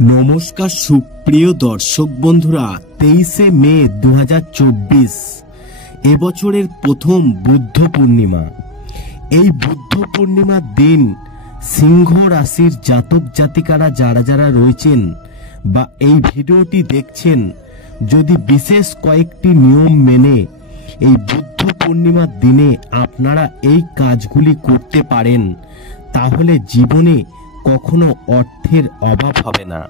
নমস্কার সুপ্রিয় দর্শক বন্ধুরা, 23শে মে 2024 এবছরের প্রথম বুদ্ধ পূর্ণিমা। এই বুদ্ধ পূর্ণিমার দিন সিংহ রাশির জাতক জাতিকারা যারা যারা রয়েছেন বা এই ভিডিওটি দেখছেন, যদি বিশেষ কয়েকটি নিয়ম মেনে এই বুদ্ধ পূর্ণিমার দিনে আপনারা এই কাজগুলি করতে পারেন, তাহলে জীবনে কখনো অর্থের অভাব হবে না।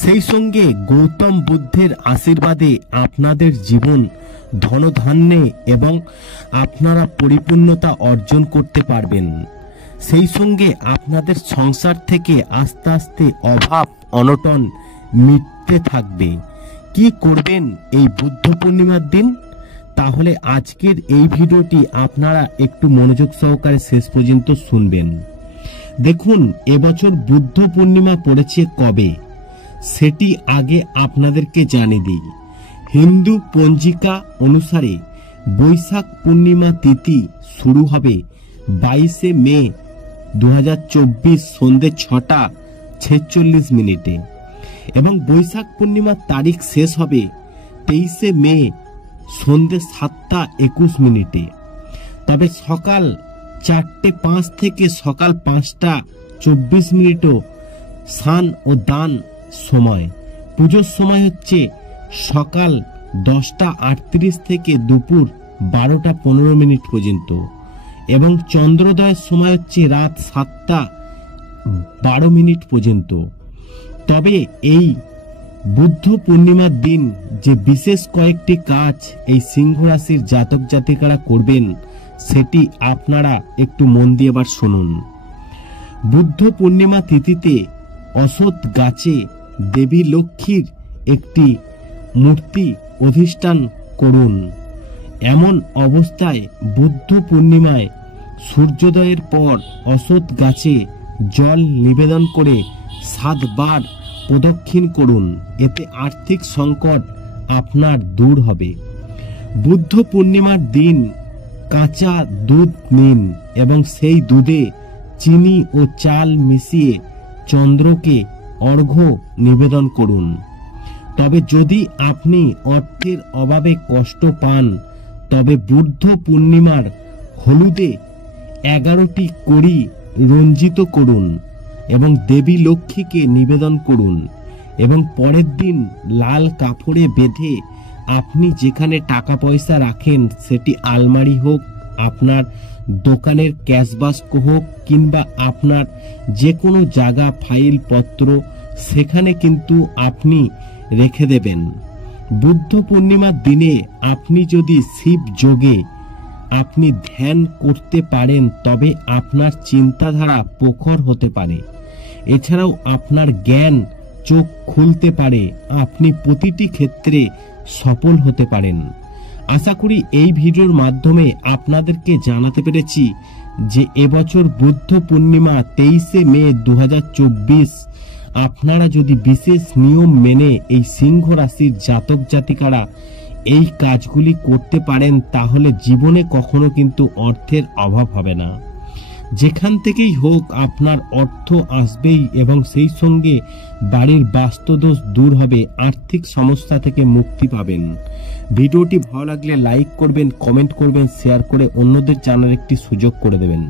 সেই সঙ্গে গৌতম বুদ্ধের আশীর্বাদে আপনাদের জীবন ধনধান্যে এবং আপনারা পরিপূর্ণতা অর্জন করতে পারবেন। সেই সঙ্গে আপনাদের সংসার থেকে আস্তে আস্তে অভাব অনটন মিটতে থাকবে। কি করবেন এই বুদ্ধ পূর্ণিমার দিন? তাহলে আজকের এই ভিডিওটি আপনারা একটু মনোযোগ সহকারে শেষ পর্যন্ত শুনবেন। দেখুন, এবছর বুদ্ধ পূর্ণিমা পড়েছে কবে সেটি আগে আপনাদেরকে জানিয়ে দিই। হিন্দু পঞ্জিকা অনুসারে বৈশাখ পূর্ণিমা তিথি শুরু হবে 22শে মে 2024 সন্ধ্যে 6টা 46 মিনিটে এবং বৈশাখ পূর্ণিমার তারিখ শেষ হবে 23শে মে সন্ধ্যে 7টা 21 মিনিটে। তবে সকাল 4:05 থেকে সকাল 5টা 24 মিনিটও স্নান ও দান সময়। পুজোর সময় হচ্ছে সকাল 10টা 38 থেকে দুপুর 12টা 15 মিনিট পর্যন্ত এবং চন্দ্রোদয়ের সময় হচ্ছে রাত 7টা 12 মিনিট পর্যন্ত। তবে এই বুদ্ধ পূর্ণিমার দিন যে বিশেষ কয়েকটি কাজ এই সিংহ রাশির জাতক জাতিকারা করবেন, সেটি আপনারা একটু মন দিয়ে এবার শুনুন। বুদ্ধ পূর্ণিমা তিথিতে অশ্বত্থ গাছে দেবী লক্ষ্মীর একটি মূর্তি অধিষ্ঠান করুন। এমন অবস্থায় বুদ্ধ পূর্ণিমায় সূর্যোদয়ের পর অশ্বত্থ গাছে জল নিবেদন করে 7 বার প্রদক্ষিণ করুন। এতে আর্থিক সংকট আপনার দূর হবে। বুদ্ধ পূর্ণিমার দিন কাঁচা দুধ নিন এবং সেই দুধে চিনি ও চাল মিশিয়ে চন্দ্রকে অর্ঘ্য নিবেদন করুন। তবে যদি আপনি অর্থের অভাবে কষ্ট পান, তবে বুদ্ধ পূর্ণিমার হলুদে 11টি কড়ি রঞ্জিত করুন এবং দেবী লক্ষ্মীকে নিবেদন করুন এবং পরের দিন লাল কাপড়ে বেঁধে আপনি যেখানে টাকা পয়সা রাখেন, সেটি আলমারি হোক, আপনার দোকানের ক্যাশ বাস্ক হোক, কিংবা আপনার যে কোনো জায়গা ফাইল পত্র, সেখানে কিন্তু আপনি রেখে দেবেন। বুদ্ধ পূর্ণিমার দিনে আপনি যদি শিব যোগে আপনি ধ্যান করতে পারেন, তবে আপনার চিন্তাধারা প্রখর হতে পারে। এছাড়াও আপনার জ্ঞান চোখ খুলতে পারে, আপনি প্রতিটি ক্ষেত্রে সফল হতে পারেন। আশা করি এই ভিডিওর মাধ্যমে আপনাদেরকে জানাতে পেরেছি যে এবছর বুদ্ধ পূর্ণিমা 23শে মে 2024 আপনারা যদি বিশেষ নিয়ম মেনে এই সিংহ রাশির জাতক জাতিকারা এই কাজগুলি করতে পারেন, তাহলে জীবনে কখনো কিন্তু অর্থের অভাব হবে না। যেখান থেকেই হোক আপনার অর্থ আসবেই এবং সেই সঙ্গে বাড়ির বাস্তুদোষ দূর হবে, আর্থিক সমস্যা থেকে মুক্তি পাবেন। ভিডিওটি ভালো লাগলে লাইক করবেন, কমেন্ট করবেন, শেয়ার করে অন্যদের জানার একটি সুযোগ করে দেবেন।